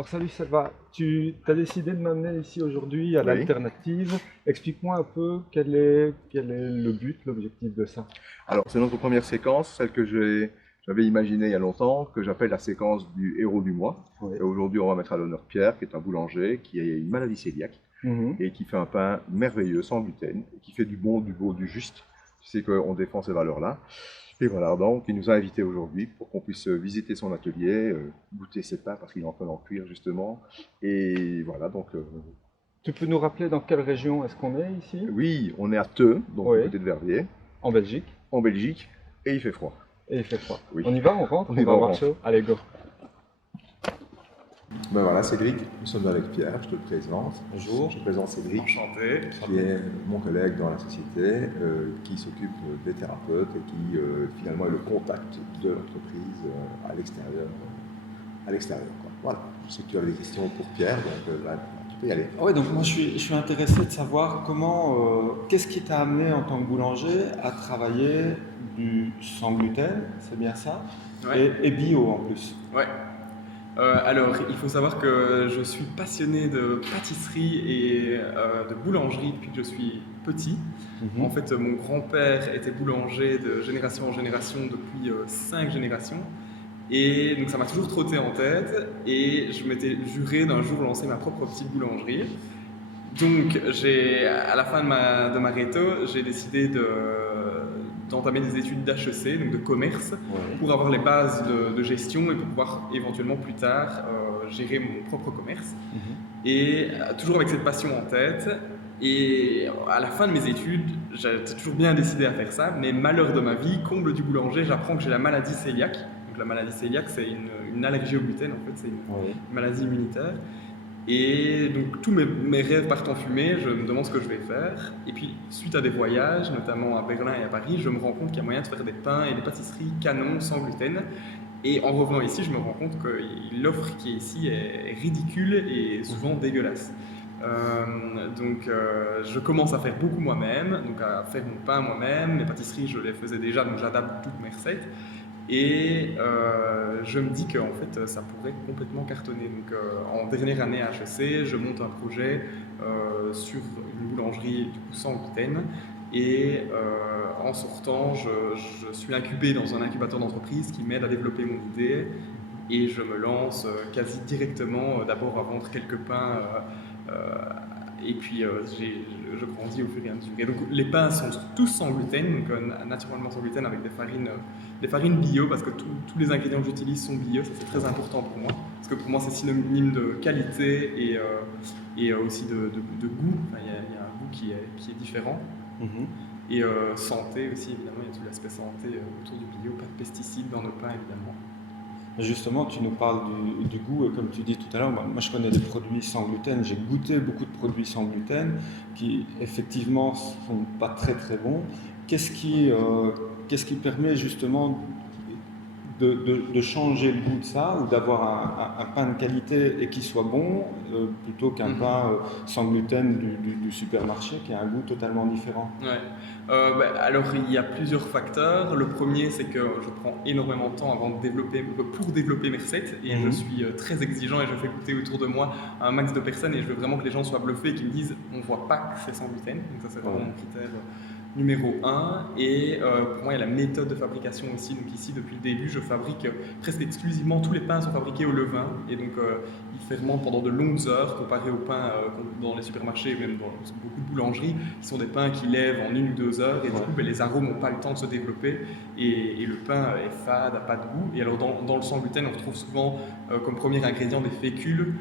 Alors salut Selva, tu as décidé de m'amener ici aujourd'hui à Oui. l'alternative. Explique-moi un peu quel est le but, l'objectif de ça. Alors, c'est notre première séquence, celle que j'avais imaginée il y a longtemps, que j'appelle la séquence du héros du mois. Oui. Et aujourd'hui, on va mettre à l'honneur Pierre, qui est un boulanger, qui a une maladie cœliaque Mhm. et qui fait un pain merveilleux, sans gluten, et qui fait du bon, du beau, du juste. Tu sais qu'on défend ces valeurs-là. Et voilà, donc, il nous a invités aujourd'hui pour qu'on puisse visiter son atelier, goûter ses pains, parce qu'il est en train d'en cuire, justement. Et voilà, donc, Tu peux nous rappeler dans quelle région est-ce qu'on est ici? oui, on est à Theux, donc Oui, du côté de Verviers, en Belgique, en Belgique, et il fait froid. et il fait froid. Oui. On y va, on rentre, On on y va va, on avoir rentre. chaud. Allez, go. Ben voilà, Cédric, nous sommes avec Pierre, je te le présente. Bonjour. Je te présente Cédric, Enchanté. qui est mon collègue dans la société, qui s'occupe des thérapeutes et qui finalement est le contact de l'entreprise à l'extérieur. Quoi. Voilà, je sais que tu avais des questions pour Pierre, donc là, tu peux y aller. Ah ouais, donc moi je suis intéressé de savoir qu'est-ce qui t'a amené en tant que boulanger à travailler du sans gluten, c'est bien ça, Ouais. et bio en plus. Ouais. Alors, il faut savoir que je suis passionné de pâtisserie et de boulangerie depuis que je suis petit. Mhm. En fait, mon grand-père était boulanger de génération en génération depuis 5 générations. Et donc ça m'a toujours trotté en tête et je m'étais juré d'un jour lancer ma propre petite boulangerie. Donc, à la fin de ma réto, j'ai décidé d'entamer des études d'HEC, donc de commerce, Ouais. pour avoir les bases de gestion et pour pouvoir éventuellement plus tard gérer mon propre commerce. Mhm. Et toujours avec cette passion en tête. Et à la fin de mes études, j'étais toujours bien décidé à faire ça, mais malheur de ma vie, comble du boulanger, j'apprends que j'ai la maladie cœliaque. Donc la maladie cœliaque, c'est une allergie au gluten, en fait, c'est une Ouais. maladie immunitaire. Et donc tous mes rêves partent en fumée, je me demande ce que je vais faire. Et puis suite à des voyages, notamment à Berlin et à Paris, je me rends compte qu'il y a moyen de faire des pains et des pâtisseries canons sans gluten. Et en revenant ici, je me rends compte que l'offre qui est ici est ridicule et souvent dégueulasse. Je commence à faire beaucoup moi-même, donc à faire mon pain moi-même. Mes pâtisseries, je les faisais déjà, donc j'adapte toutes mes recettes. Et je me dis qu'en fait, ça pourrait complètement cartonner. Donc, en dernière année à HEC, je monte un projet sur une boulangerie du coup, sans gluten. Et en sortant, je suis incubé dans un incubateur d'entreprise qui m'aide à développer mon idée. Et je me lance quasi directement, d'abord à vendre quelques pains. Et puis je grandis au fur et à mesure. Et donc les pains sont tous sans gluten, donc naturellement sans gluten avec des farines bio, parce que tous les ingrédients que j'utilise sont bio, ça c'est très important pour moi. Parce que pour moi c'est synonyme de qualité et aussi de goût. Enfin, il y a un goût qui est différent. Mhm. Et santé aussi, évidemment, il y a tout l'aspect santé autour du bio, pas de pesticides dans nos pains évidemment. Justement, tu nous parles du goût, et comme tu dis tout à l'heure, moi je connais des produits sans gluten, j'ai goûté beaucoup de produits sans gluten qui effectivement sont pas très très bons. Qu'est-ce qui permet justement de changer le goût de ça ou d'avoir un pain de qualité et qui soit bon plutôt qu'un pain sans gluten du supermarché qui a un goût totalement différent? Ouais. Alors il y a plusieurs facteurs. Le premier, c'est que je prends énormément de temps avant de pour développer mes recettes et je suis très exigeant et je fais goûter autour de moi à un max de personnes et je veux vraiment que les gens soient bluffés et qu'ils me disent on voit pas que c'est sans gluten. Donc ça c'est vraiment mon critère numéro 1. Et pour moi il y a la méthode de fabrication aussi. Donc ici depuis le début je fabrique presque exclusivement, tous les pains sont fabriqués au levain et donc ils fermentent pendant de longues heures comparé aux pains dans les supermarchés et même dans beaucoup de boulangeries qui sont des pains qui lèvent en 1 ou 2 heures et du coup les arômes n'ont pas le temps de se développer et le pain est fade, n'a pas de goût. Et alors dans le sans gluten on retrouve souvent comme premier ingrédient des fécules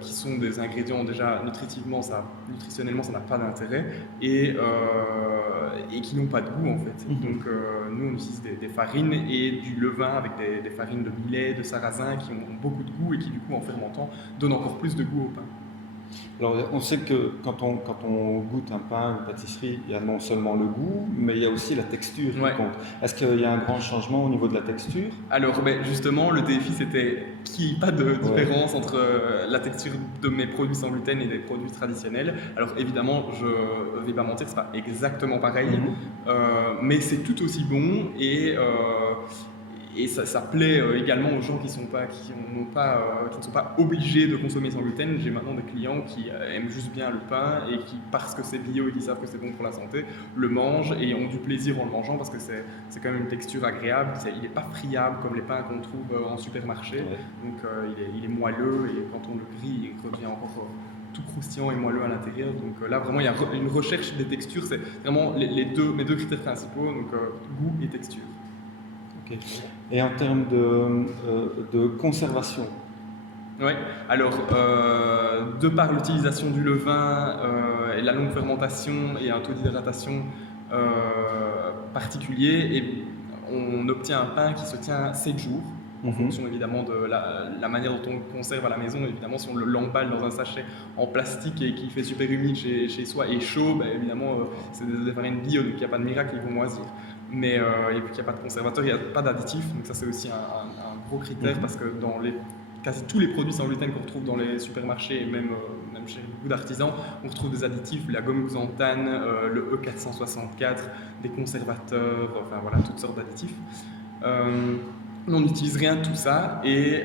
qui sont des ingrédients déjà nutritionnellement ça n'a pas d'intérêt et qui n'ont pas de goût en fait. Donc nous on utilise des farines et du levain avec des farines de millet, de sarrasin qui ont beaucoup de goût et qui du coup en fermentant donnent encore plus de goût au pain. Alors, on sait que quand on goûte un pain, une pâtisserie, il y a non seulement le goût, mais il y a aussi la texture qui Ouais. compte. Est-ce qu'il y a un grand changement au niveau de la texture? Alors justement, le défi c'était qu'il n'y ait pas de différence entre la texture de mes produits sans gluten et des produits traditionnels. Alors évidemment, je ne vais pas mentir, c'est pas exactement pareil, mais c'est tout aussi bon et ça plaît également aux gens qui ne sont pas obligés de consommer sans gluten. J'ai maintenant des clients qui aiment juste bien le pain et qui, parce que c'est bio et qu'ils savent que c'est bon pour la santé, le mangent et ont du plaisir en le mangeant parce que c'est quand même une texture agréable. Il n'est pas friable comme les pains qu'on trouve en supermarché. Ouais. Donc il est moelleux et quand on le grille, il revient encore tout croustillant et moelleux à l'intérieur. Donc là, vraiment, il y a une recherche des textures. C'est vraiment mes deux critères principaux, donc goût et texture. Ok. Et en termes de conservation? Oui, alors de par l'utilisation du levain et la longue fermentation et un taux d'hydratation particulier, et on obtient un pain qui se tient 7 jours. En fonction évidemment de la manière dont on le conserve à la maison. Évidemment, si on l'emballe dans un sachet en plastique et qui fait super humide chez soi et chaud, évidemment, c'est des farines bio, donc il n'y a pas de miracle, ils vont moisir. Mais et puis qu'il n'y a pas de conservateur, il n'y a pas d'additifs, donc ça c'est aussi un gros critère parce que dans quasi tous les produits sans gluten qu'on retrouve dans les supermarchés et même chez beaucoup d'artisans, on retrouve des additifs, la gomme xanthane, le E464, des conservateurs, enfin voilà, toutes sortes d'additifs. On n'utilise rien de tout ça et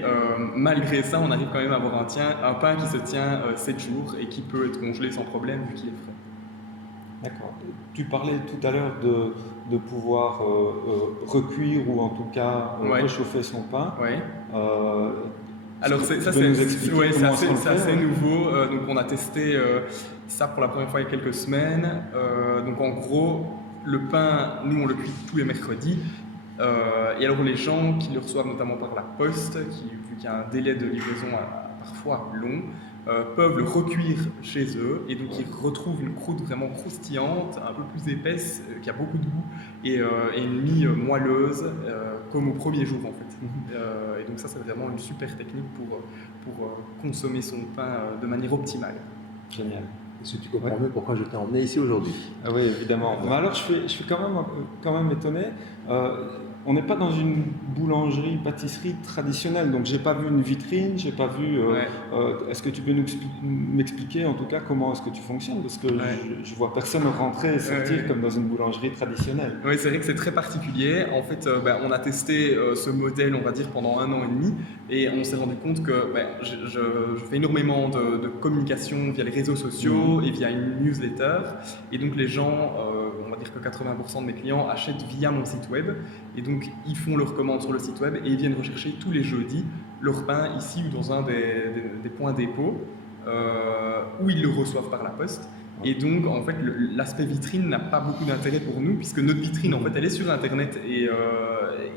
malgré ça, on arrive quand même à avoir un pain qui se tient 7 jours et qui peut être congelé sans problème vu qu'il est frais. D'accord. Tu parlais tout à l'heure de pouvoir recuire ou en tout cas réchauffer son pain. Ouais. Alors c'est assez nouveau. Donc on a testé ça pour la première fois il y a quelques semaines. Donc en gros, le pain, nous on le cuit tous les mercredis. Et alors les gens qui le reçoivent notamment par la poste, vu qu'il y a un délai de livraison parfois long, peuvent le recuire chez eux et donc ils retrouvent une croûte vraiment croustillante, un peu plus épaisse, qui a beaucoup de goût et une mie moelleuse comme au premier jour en fait. Et donc ça c'est vraiment une super technique pour consommer son pain de manière optimale. Génial. Est-ce que tu comprends mieux pourquoi je t'ai emmené ici aujourd'hui? Ah oui, évidemment. Mais alors je suis quand même étonné. On n'est pas dans une boulangerie, pâtisserie traditionnelle, donc j'ai pas vu une vitrine, j'ai pas vu. Est-ce que tu peux m'expliquer en tout cas comment est-ce que tu fonctionnes? Parce que je vois personne rentrer et sortir comme dans une boulangerie traditionnelle. Oui, c'est vrai que c'est très particulier. En fait, on a testé ce modèle, on va dire, pendant 1 an et demi, et on s'est rendu compte que je fais énormément de communication via les réseaux sociaux et via une newsletter, et donc les gens, on va dire que 80% de mes clients achètent via mon site web, et donc ils font leurs commandes sur le site web et ils viennent rechercher tous les jeudis leur pain ici ou dans un des points dépôt où ils le reçoivent par la poste. Et donc, en fait, l'aspect vitrine n'a pas beaucoup d'intérêt pour nous, puisque notre vitrine, en fait, elle est sur Internet et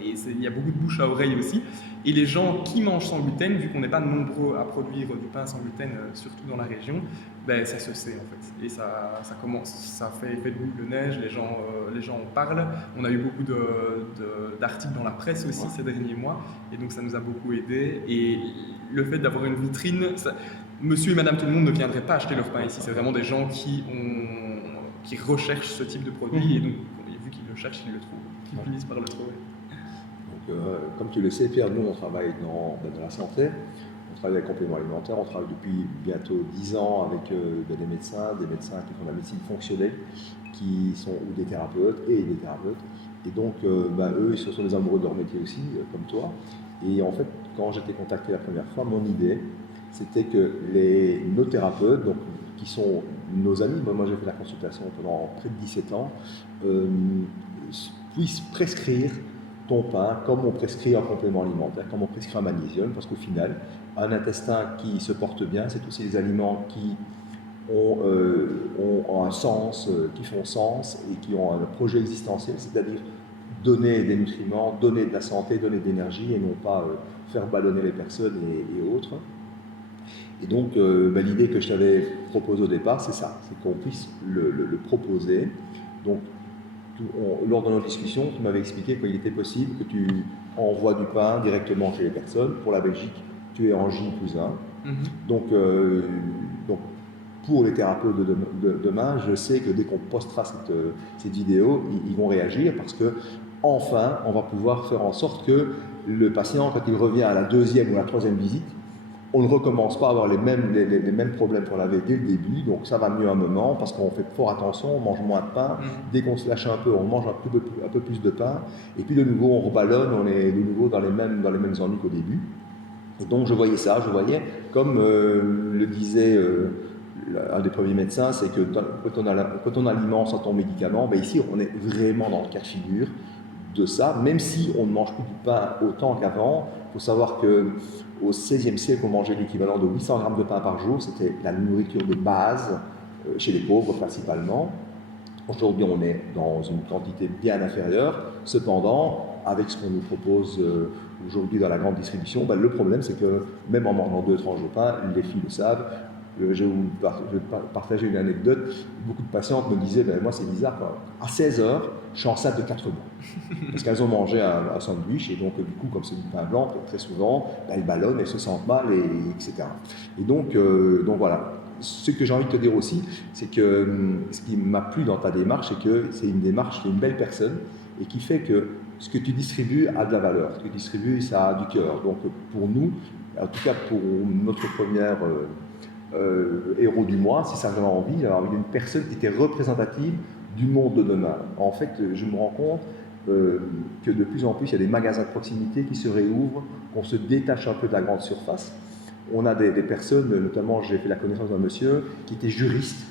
il y a beaucoup de bouche à oreille aussi. Et les gens qui mangent sans gluten, vu qu'on n'est pas nombreux à produire du pain sans gluten, surtout dans la région, ça se sait, en fait. Et ça commence, ça fait effet de boule de neige, les gens en parlent. On a eu beaucoup d'articles dans la presse aussi ces derniers mois, et donc ça nous a beaucoup aidé. Et le fait d'avoir une vitrine, monsieur et madame tout le monde ne viendraient pas acheter leur pain ici. C'est vraiment des gens qui recherchent ce type de produit et donc vu qu'ils le cherchent, ils le trouvent, qu'ils finissent par le trouver. Donc, comme tu le sais, Pierre, nous on travaille dans la santé, on travaille avec compléments alimentaires, on travaille depuis bientôt 10 ans avec des médecins qui font de la médecine fonctionnelle, qui sont ou des thérapeutes. Et donc, eux, ce sont des amoureux de leur métier aussi, comme toi. Et en fait, quand j'ai été contacté la première fois, mon idée, c'était que nos thérapeutes, donc, qui sont nos amis, moi j'ai fait la consultation pendant près de 17 ans, puissent prescrire ton pain comme on prescrit un complément alimentaire, comme on prescrit un magnésium, parce qu'au final, un intestin qui se porte bien, c'est aussi les aliments qui ont un sens, qui font sens et qui ont un projet existentiel, c'est-à-dire donner des nutriments, donner de la santé, donner de l'énergie et non pas faire ballonner les personnes et autres. Et donc, l'idée que je t'avais proposée au départ, c'est ça, c'est qu'on puisse le proposer. Donc, lors de nos discussions, tu m'avais expliqué qu'il était possible que tu envoies du pain directement chez les personnes. Pour la Belgique, tu es en J+1. Donc, pour les thérapeutes de demain, je sais que dès qu'on postera cette vidéo, ils vont réagir parce que enfin, on va pouvoir faire en sorte que le patient, quand il revient à la 2e ou la 3e visite, on ne recommence pas à avoir les mêmes problèmes qu'on avait dès le début, donc ça va mieux un moment parce qu'on fait fort attention, on mange moins de pain. Dès qu'on se lâche un peu, on mange un peu plus de pain. Et puis de nouveau, on reballonne, on est de nouveau dans les mêmes ennuis qu'au début. Et donc je voyais ça, comme le disait un des premiers médecins, c'est que quand on alimente sans ton médicament, ben ici on est vraiment dans le cas de figure de ça, même si on ne mange plus du pain autant qu'avant. Il faut savoir qu'au XVIe siècle, on mangeait l'équivalent de 800 grammes de pain par jour, c'était la nourriture de base chez les pauvres principalement. Aujourd'hui, on est dans une quantité bien inférieure. Cependant, avec ce qu'on nous propose aujourd'hui dans la grande distribution, ben le problème c'est que même en mangeant 2 tranches de pain, les filles le savent. Je vais partager une anecdote. Beaucoup de patientes me disaient, ben moi c'est bizarre, quoi. À 16 heures, je suis enceinte de 4 mois. Parce qu'elles ont mangé un sandwich et donc du coup, comme c'est du pain blanc, très souvent, ben, elles ballonnent, elles se sentent mal, etc. Et donc voilà. Ce que j'ai envie de te dire aussi, c'est que ce qui m'a plu dans ta démarche, c'est que c'est une démarche, c'est une belle personne et qui fait que ce que tu distribues a de la valeur. Ce que tu distribues, ça a du cœur. Donc pour nous, en tout cas pour notre première héros du mois, si ça avait envie, j'avais envie d'une personne qui était représentative du monde de demain. En fait, je me rends compte que de plus en plus, il y a des magasins de proximité qui se réouvrent, qu'on se détache un peu de la grande surface. On a des personnes, notamment j'ai fait la connaissance d'un monsieur qui était juriste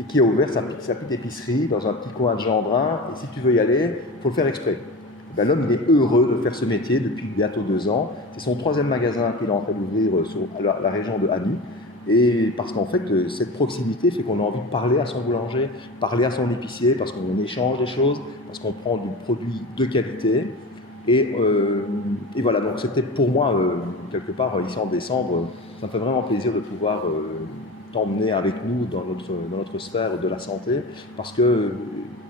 et qui a ouvert sa petite épicerie dans un petit coin de Gendrin, et si tu veux y aller, il faut le faire exprès. Ben, l'homme, il est heureux de faire ce métier depuis bientôt 2 ans. C'est son 3e magasin qu'il est en train d'ouvrir sur la région de Hanu. Et parce qu'en fait, cette proximité fait qu'on a envie de parler à son boulanger, parler à son épicier, parce qu'on échange des choses, parce qu'on prend du produit de qualité. Et voilà, donc c'était pour moi, quelque part, ici en décembre, ça me fait vraiment plaisir de pouvoir t'emmener avec nous dans notre sphère de la santé, parce que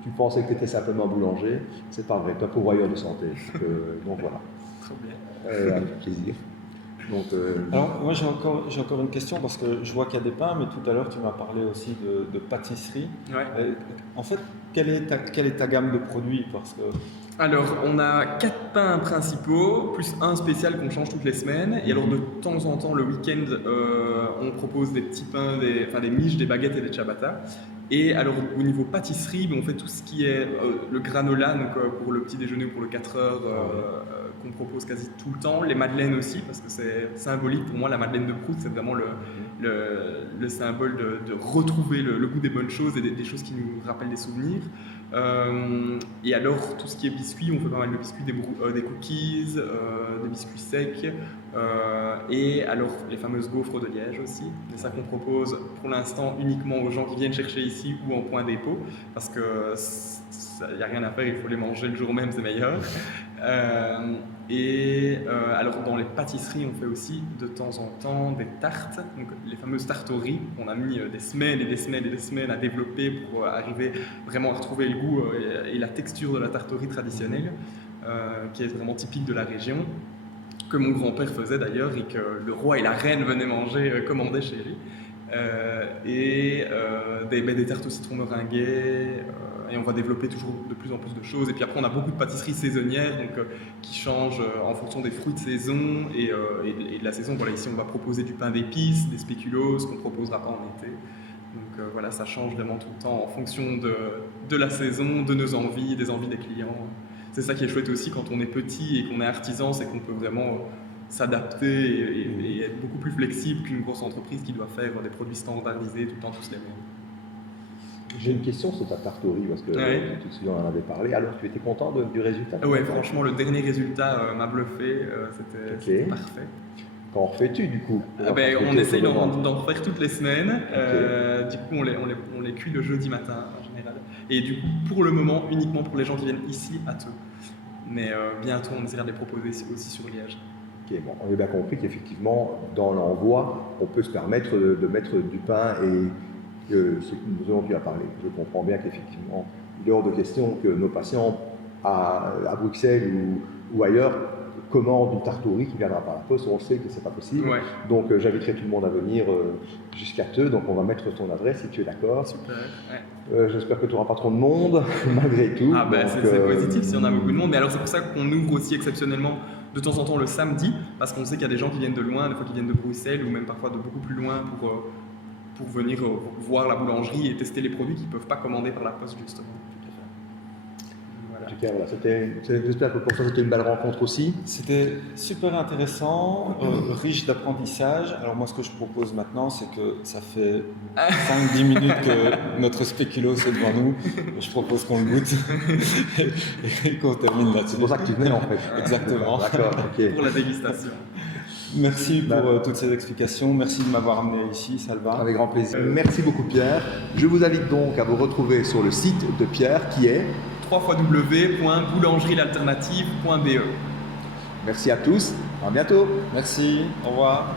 tu pensais que tu étais simplement boulanger, c'est pas vrai, tu es un pourvoyeur de santé. Donc voilà. Trop bien. Avec plaisir. Donc, Alors, moi j'ai encore une question parce que je vois qu'il y a des pains, mais tout à l'heure tu m'as parlé aussi de pâtisserie. Ouais. En fait, quelle est ta gamme de produits parce que... Alors, on a 4 pains principaux, plus un spécial qu'on change toutes les semaines. Et alors, de temps en temps, le week-end, on propose des petits pains, des miches, des baguettes et des ciabatta. Et alors, au niveau pâtisserie, on fait tout ce qui est le granola, donc pour le petit déjeuner ou pour le 4 heures, qu'on propose quasi tout le temps. Les madeleines aussi, parce que c'est symbolique. Pour moi, la madeleine de Proust, c'est vraiment le symbole de retrouver le goût des bonnes choses et des choses qui nous rappellent des souvenirs. Et alors, tout ce qui est biscuits, on fait pas mal de biscuits, des cookies, des biscuits secs, et alors les fameuses gaufres de Liège aussi. C'est ça qu'on propose pour l'instant uniquement aux gens qui viennent chercher ici ou en point dépôt, parce que il n'y a rien à faire, il faut les manger le jour même, c'est meilleur. Alors dans les pâtisseries, on fait aussi de temps en temps des tartes, donc les fameuses tartes au riz. On a mis des semaines et des semaines et des semaines à développer pour arriver vraiment à retrouver le goût et la texture de la tarte au riz traditionnelle, qui est vraiment typique de la région, que mon grand-père faisait d'ailleurs et que le roi et la reine venaient manger, commandaient chez lui. Des tartes au citron meringuées, et on va développer toujours de plus en plus de choses. Et puis après, on a beaucoup de pâtisseries saisonnières qui changent en fonction des fruits de saison et de la saison. Voilà, ici, on va proposer du pain d'épices, des spéculoos qu'on ne proposera pas en été. Donc voilà, ça change vraiment tout le temps en fonction de la saison, de nos envies, des envies des clients. C'est ça qui est chouette aussi quand on est petit et qu'on est artisan, c'est qu'on peut vraiment s'adapter et être beaucoup plus flexible qu'une grosse entreprise qui doit faire des produits standardisés tout le temps tous les mêmes. J'ai une question sur ta tarte au riz, parce que tout de suite on en avait parlé. Alors, tu étais content du résultat? Oui, franchement, le dernier résultat m'a bluffé, c'était parfait. Qu'en refais-tu du coup? On essaye d'en refaire toutes les semaines. Du coup, on les cuit le jeudi matin en général. Et du coup, pour le moment, uniquement pour les gens qui viennent ici à Theux. Mais bientôt, on essaiera de les proposer aussi sur Liège. Ok, bon, on a bien compris qu'effectivement, dans l'envoi, on peut se permettre de mettre du pain et ce dont tu as parlé. Je comprends bien qu'effectivement, il est hors de question que nos patients à Bruxelles ou ailleurs commandent une tarte au riz qui viendra par la poste. On sait que c'est pas possible. Ouais. Donc j'inviterai tout le monde à venir jusqu'à Theux. Donc on va mettre ton adresse si tu es d'accord. Super. Ouais. J'espère que tu n'auras pas trop de monde malgré tout. Ah ben c'est positif si on a beaucoup de monde. Mais alors c'est pour ça qu'on ouvre aussi exceptionnellement de temps en temps le samedi, parce qu'on sait qu'il y a des gens qui viennent de loin, des fois qui viennent de Bruxelles ou même parfois de beaucoup plus loin pour venir voir la boulangerie et tester les produits qu'ils ne peuvent pas commander par la poste justement. En tout cas, voilà, j'espère que pour toi c'était une belle rencontre aussi. C'était super intéressant, riche d'apprentissage. Alors moi, ce que je propose maintenant, c'est que ça fait 5-10 minutes que notre spéculoos est devant nous. Je propose qu'on le goûte et qu'on termine là-dessus. C'est pour ça que tu venais en fait. Exactement. D'accord, ok. Pour la dégustation. Merci pour toutes ces explications. Merci de m'avoir amené ici, Salva. Avec grand plaisir. Merci beaucoup Pierre. Je vous invite donc à vous retrouver sur le site de Pierre qui est www.boulangerielalternative.be. Merci à tous, à bientôt. Merci, au revoir.